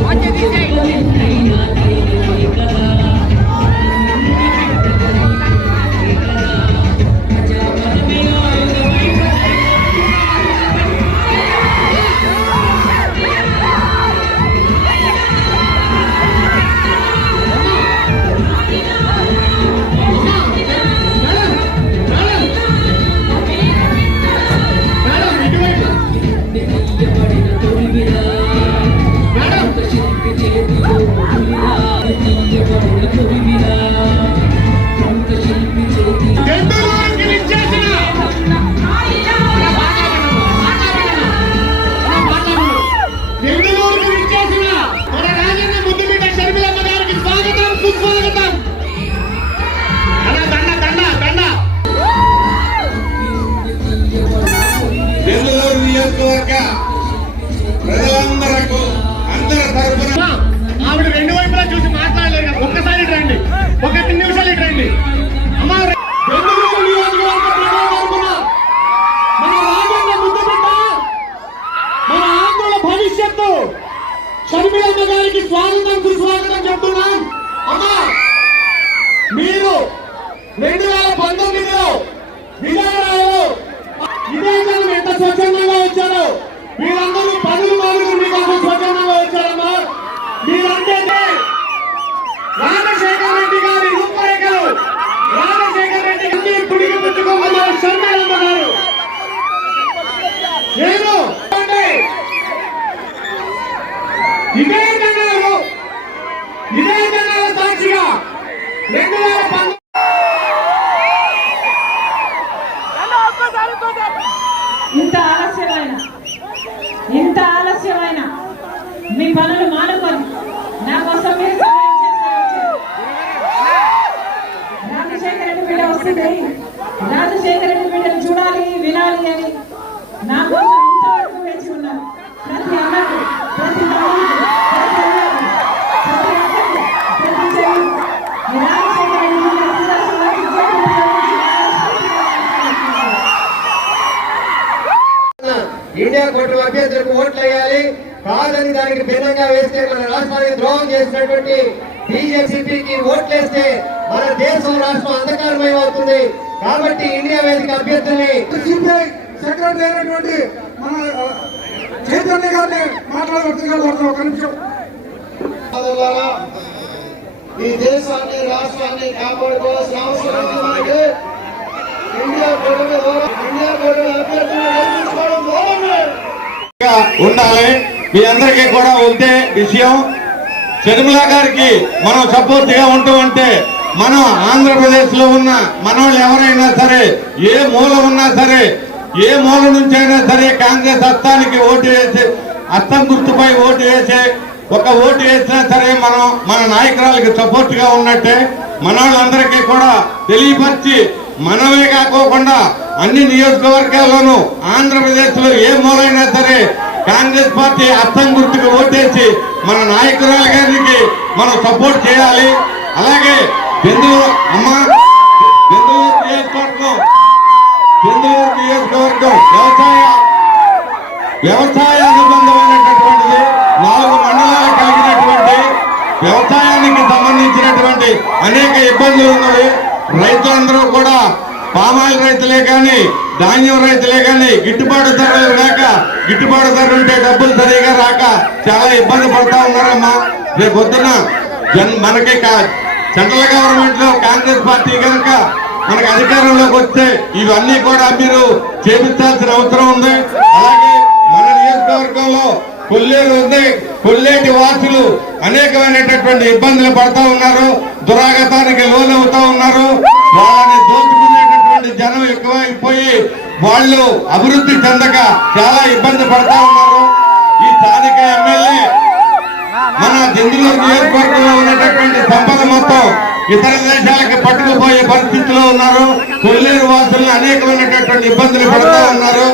我杰对这一个 మీరు రెండు వేల పంతొమ్మిదిలో విజయవాడలో ఇదే జనం ఎంత స్వచ్ఛందంగా వచ్చారో మీరందరూ పదులు మీకు అంత స్వచ్ఛందంగా వచ్చారమ్మా. మీరంటే రాజశేఖర రెడ్డి గారి రూపురేఖలు రాజశేఖర రెడ్డి అన్ని పుడికి పెట్టుకోమన్నారు శర్మలమ్మ నేను ఇదే రెండు వేల పంతొమ్మిది ఇంత ఆలస్యమైన ఇంత ఆలస్యమైన మీ పనులు మానుకొని నా కోసం మీరు సహాయం చేస్తారు రాజశేఖర రెడ్డి బిడ్డ వస్తుంది. రాజశేఖర రెడ్డి బిడ్డను చూడాలి వినాలి అని నా కోసం ఇండియా కూటమి అభ్యర్థులకు ఓట్లు వేయాలి. కాదని దానికి భిన్నంగా వేస్తే మన రాష్ట్రానికి ద్రోహం చేసినటువంటి బీజేపీకి ఓట్లు వేస్తే మన దేశం రాష్ట్రం అంధకారమయం అవుతుంది కాబట్టి ఇండియా వేదిక అభ్యర్థుల్ని సిపిఐ సెక్రటరీ అయినటువంటి మన ఆ, చైతన్య గారిని మాట్లాడవలసిందిగా కోరుతున్నాం ఒక నిమిషం. సోదరులారా, ఈ దేశాన్ని రాష్ట్రాన్ని కాపాడుకోవాల్సిన అవసరం మనకి. ఉండాలి. మీ అందరికీ కూడా ఉంటే విషయం. షర్మిలా గారికి మనం సపోర్ట్గా ఉంటూ ఉంటే మనం ఆంధ్రప్రదేశ్లో ఉన్న మనోళ్ళు ఎవరైనా సరే ఏ మూల ఉన్నా సరే ఏ మూల నుంచి అయినా సరే కాంగ్రెస్ హస్తానికి ఓటు వేసి అస్తం గుర్తుపై ఓటు వేసి ఒక ఓటు వేసినా సరే మనం మన నాయకురాలకి సపోర్ట్గా ఉన్నట్టే మనోళ్ళందరికీ కూడా తెలియపరిచి మనమే కాకోకుండా అన్ని నియోజకవర్గాల్లోనూ ఆంధ్రప్రదేశ్లో ఏ మూలైనా సరే కాంగ్రెస్ పార్టీ అర్థం గుర్తుకు ఓటేసి మన నాయకురాలు గారికి మనం సపోర్ట్ చేయాలి. అలాగే బెందులూరు అమ్మ బెందులూరు నియోజకవర్గం బెందులూరు నియోజకవర్గం వ్యవసాయ వ్యవసాయ అనుబంధమైనటువంటిది నాలుగు మండలాలు కలిగినటువంటి వ్యవసాయానికి సంబంధించినటువంటి అనేక ఇబ్బందులు ఉన్నవి. రైతులందరూ కూడా పామాయిల్ రైతులే కానీ ధాన్యం రైతులే కానీ గిట్టుబాటు ధరలు రాక గిట్టుబాటు ధర ఉంటే డబ్బులు సరిగా రాక చాలా ఇబ్బంది పడతా ఉన్నారమ్మా. రేపు పొద్దున జన్ మనకి కా- సెంట్రల్ గవర్నమెంట్లో కాంగ్రెస్ పార్టీ కనుక మనకు అధికారంలోకి వస్తే ఇవన్నీ కూడా మీరు చేపించాల్సిన అవసరం ఉంది. అలాగే మన నియోజకవర్గంలో కొల్లేరు ఉంది. కొల్లేటి వాసులు అనేకమైనటువంటి ఇబ్బందులు పడతా ఉన్నారు. దురాగతానికి లోనవుతా ఉన్నారు. వాళ్ళని దోచుకునేటటువంటి జనం ఎక్కువైపోయి వాళ్ళు అభివృద్ధి చెందక చాలా ఇబ్బంది పడతా ఉన్నారు. ఈ స్థానిక ఎమ్మెల్యే మన దిందులూరు నియోజకవర్గంలో ఉన్నటువంటి సంపద మొత్తం ఇతర దేశాలకు పట్టుకుపోయే పరిస్థితిలో ఉన్నారు. కొల్లేరు వాసులు అనేకమైనటువంటి ఇబ్బందులు పడుతూ ఉన్నారు.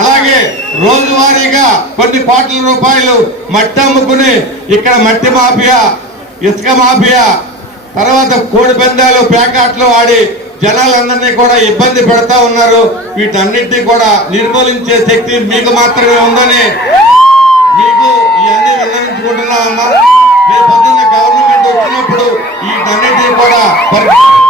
అలాగే రోజువారీగా కొన్ని కోట్ల రూపాయలు మట్టి అమ్ముకుని ఇక్కడ మట్టి మాఫియా ఇసుక మాఫియా తర్వాత కోడి పందాలు పేకాట్లు ఆడి జనాలందరినీ కూడా ఇబ్బంది పెడతా ఉన్నారు. వీటన్నిటినీ కూడా నిర్మూలించే శక్తి మీకు మాత్రమే ఉందని మీకు ఇవన్నీ విన్నవించుకుంటున్నా అమ్మా రేపు పొద్దున్న గవర్నమెంట్ వచ్చినప్పుడు వీటన్నిటినీ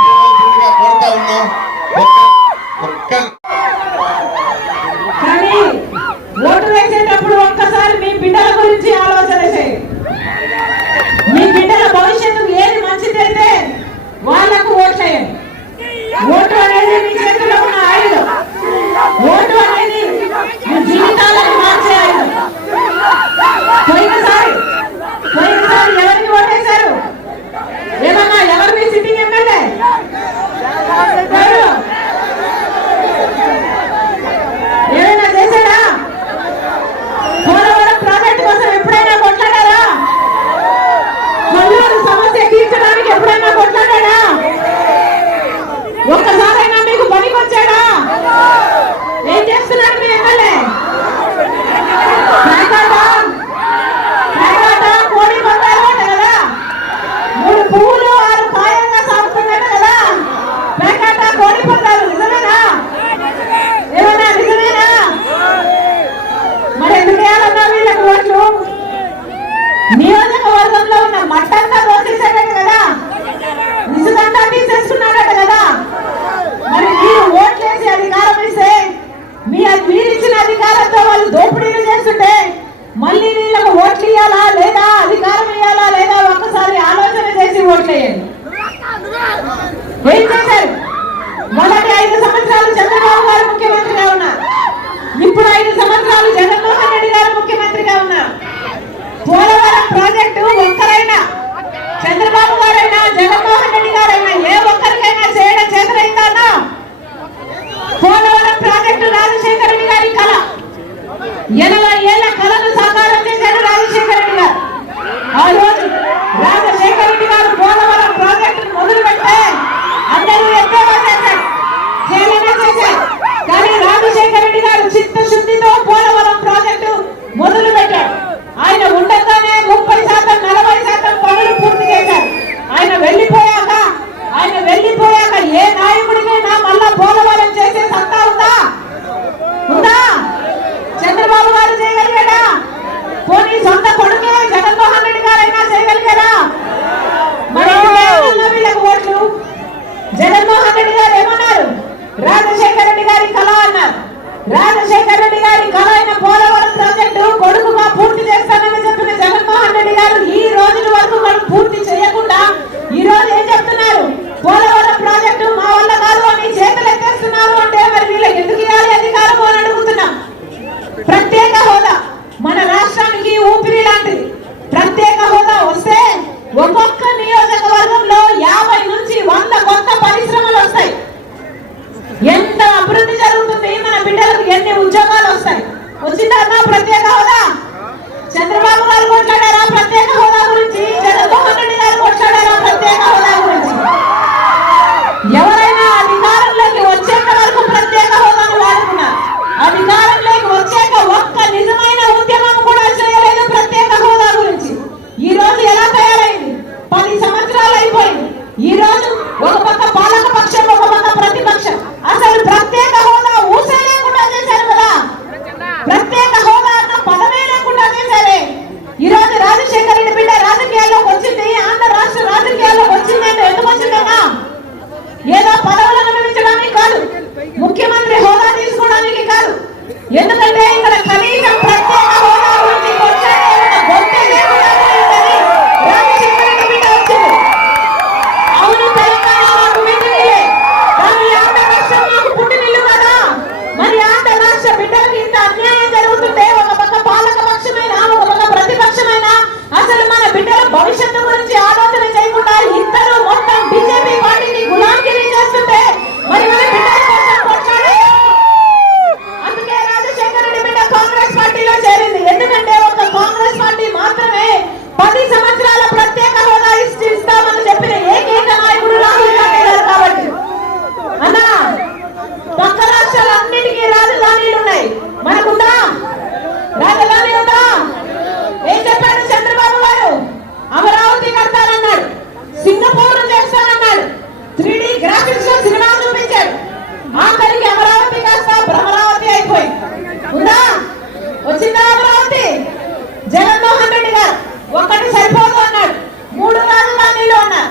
ఒకటి సరిపోదు అన్నాడు. మూడు రాజులు నీళ్ళు అన్నారు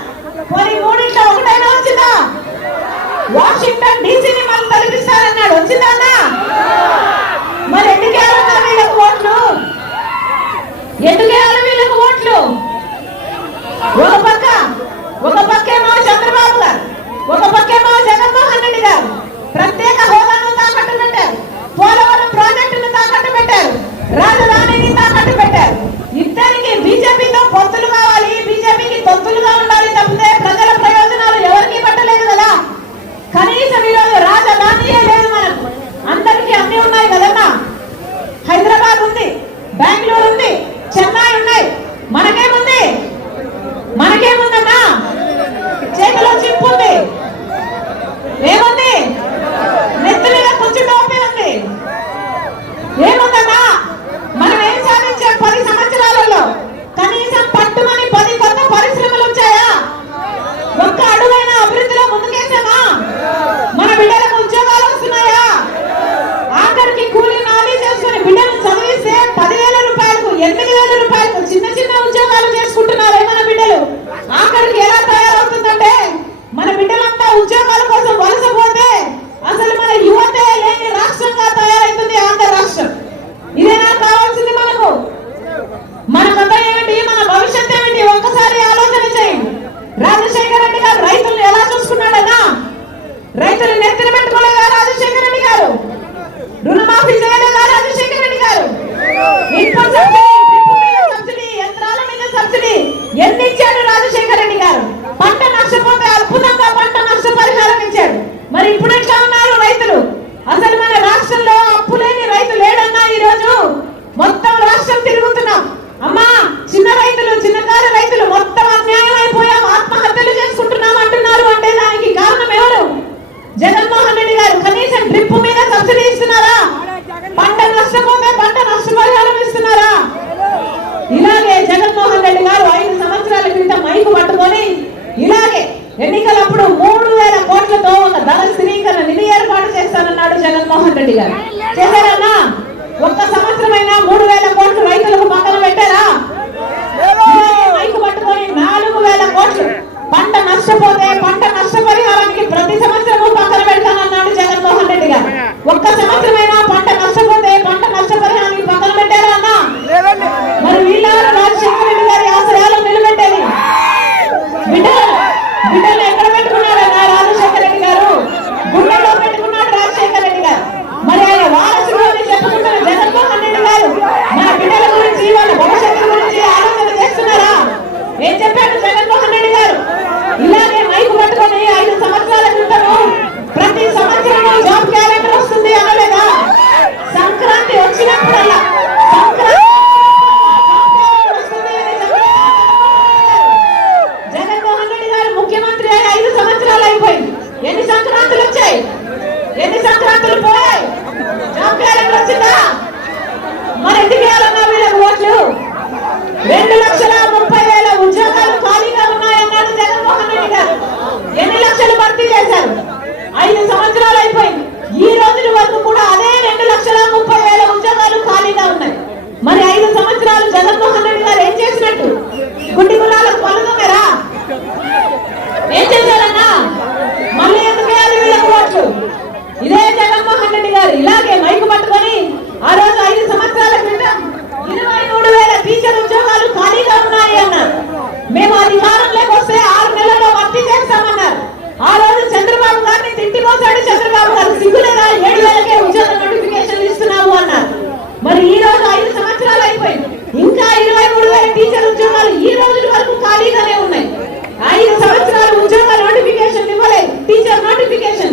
మరి మూడింట్లో ఒకటైనా వచ్చిందా? వాషింగ్టన్ డీసీని మనం వచ్చిందా వచ్చిందన్నా మరి ఎందుకు వీళ్ళకు ఓట్లు? ఎందుకు వేయాలి వీళ్ళకు ఓట్లు? ఒక పక్క ఒక పక్కేమో చంద్రబాబు గారు ఒక పక్కేమో జగన్మోహన్ రెడ్డి గారు ప్రత్యేక హోదాను తాకట్టు పెట్టారు. పోలవరం ప్రాజెక్టును తాకట్టు పెట్టారు. రాజధానిని తాకట్టు పెట్టారు. ఇద్దరికి బీజేపీతో పొత్తులు కావాలి. బీజేపీకి తొత్తులుగా ఉండాలి తప్పితే ప్రజల ప్రయోజనాలు ఎవరికి పట్టలేదు కదా. కనీసం ఈరోజు రాజధాని లేదు. వేయాలన్నా రెండు లక్షల ముప్పై వేల ఉద్యోగాలు ఖాళీగా ఉన్నాయన్నాడు లక్షలు భర్తీ చేశారు? ఐదు సంవత్సరాలు అయిపోయింది. ఈ రోజుల వరకు కూడా అదే రెండు లక్షల ముప్పై వేల ఉద్యోగాలు ఖాళీగా ఉన్నాయి. మరి ఐదు సంవత్సరాలు జగన్మోహన్ గారు ఏం చేసినట్టు? గుడ్డి గుర్రాలకు పనుకున్నారా ఏం చేశారన్నా? మళ్ళీ ఎందుకు వేయాలి ఇదే జగన్మోహన్ రెడ్డి గారు ఇలాగే ఆ రోజు ఐదు సంవత్సరాల క్రితం ఇరవై మూడు వేల టీచర్ ఉద్యోగాలు ఖాళీగా ఉన్నాయి అన్నారు మేము అధికారంలోకి వస్తే ఆరు నెలల్లో భర్తీ చేస్తామన్నారు. ఆ రోజు చంద్రబాబు గారిని తిట్టి మోసాడు చంద్రబాబు గారు. సిగ్గులేదా ఏడు వేలకే ఉద్యోగ నోటిఫికేషన్ ఇస్తున్నాము అన్నారు. మరి ఈ రోజు ఐదు సంవత్సరాలు అయిపోయింది. ఇంకా ఇరవై మూడు వేల టీచర్ ఉద్యోగాలు ఈ రోజు వరకు ఖాళీగానే ఉన్నాయి. ఐదు సంవత్సరాలు ఉద్యోగ నోటిఫికేషన్ ఇవ్వలేదు. టీచర్ నోటిఫికేషన్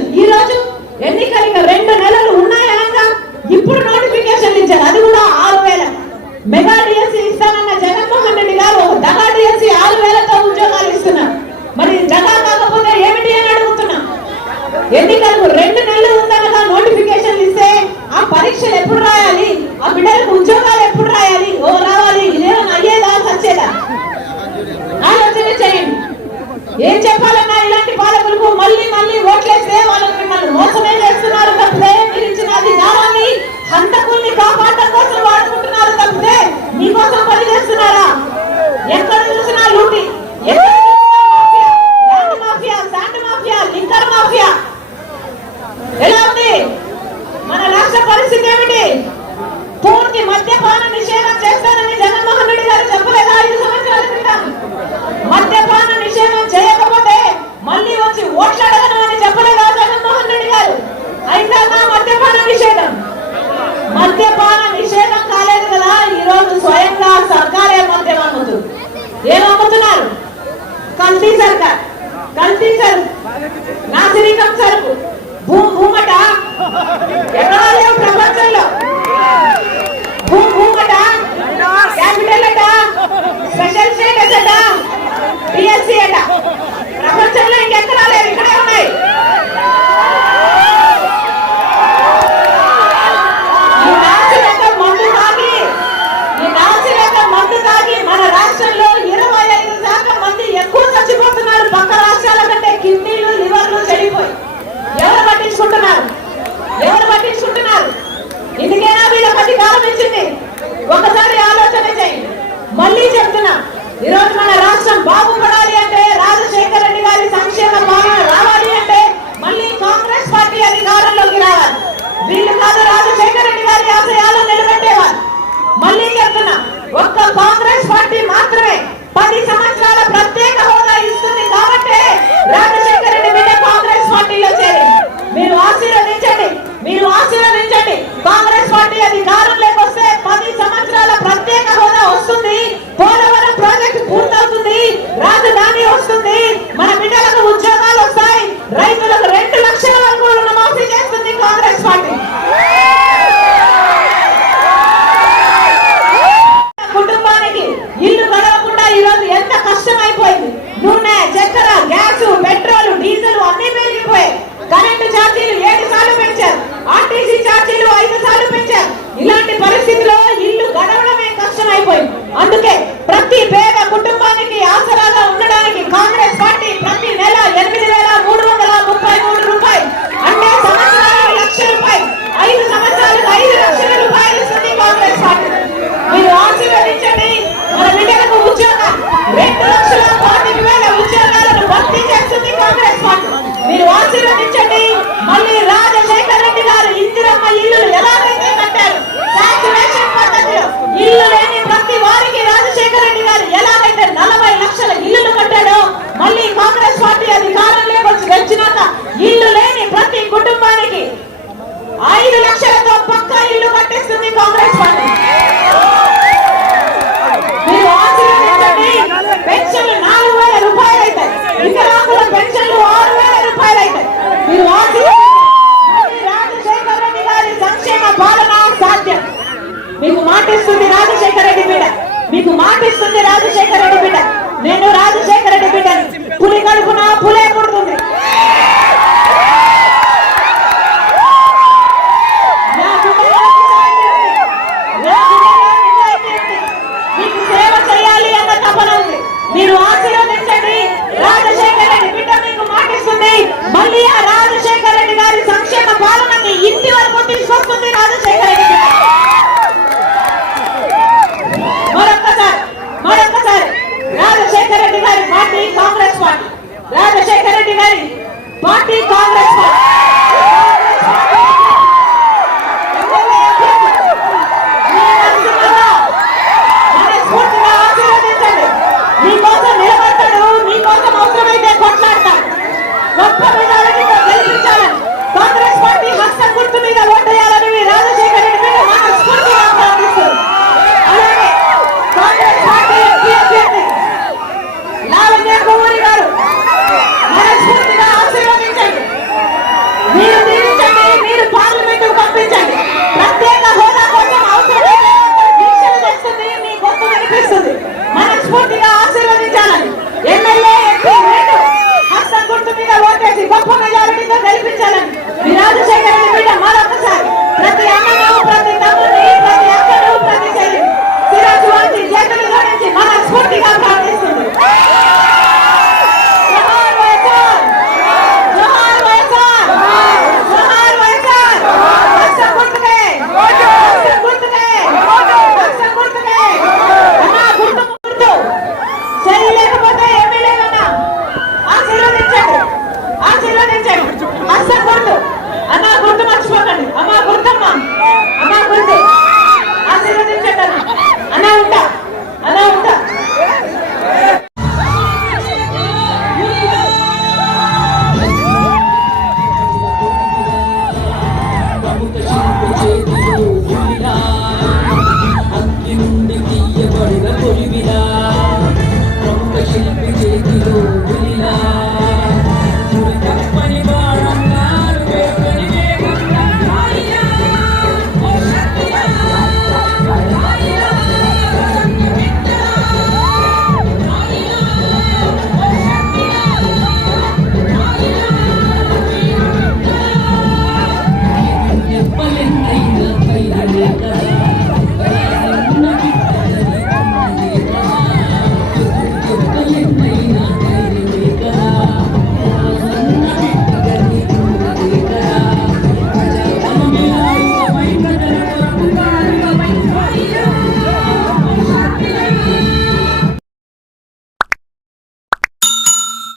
మీకు మాట ఇస్తుంది రాజశేఖర రెడ్డి బిడ్డ. నేను రాజశేఖర రెడ్డి బిడ్డ పులి కడుపున పులే కొడుతుంది మళ్ళీ ఆ రాజశేఖర రెడ్డి గారి సంక్షేమ పాలన ఇంటి వరకు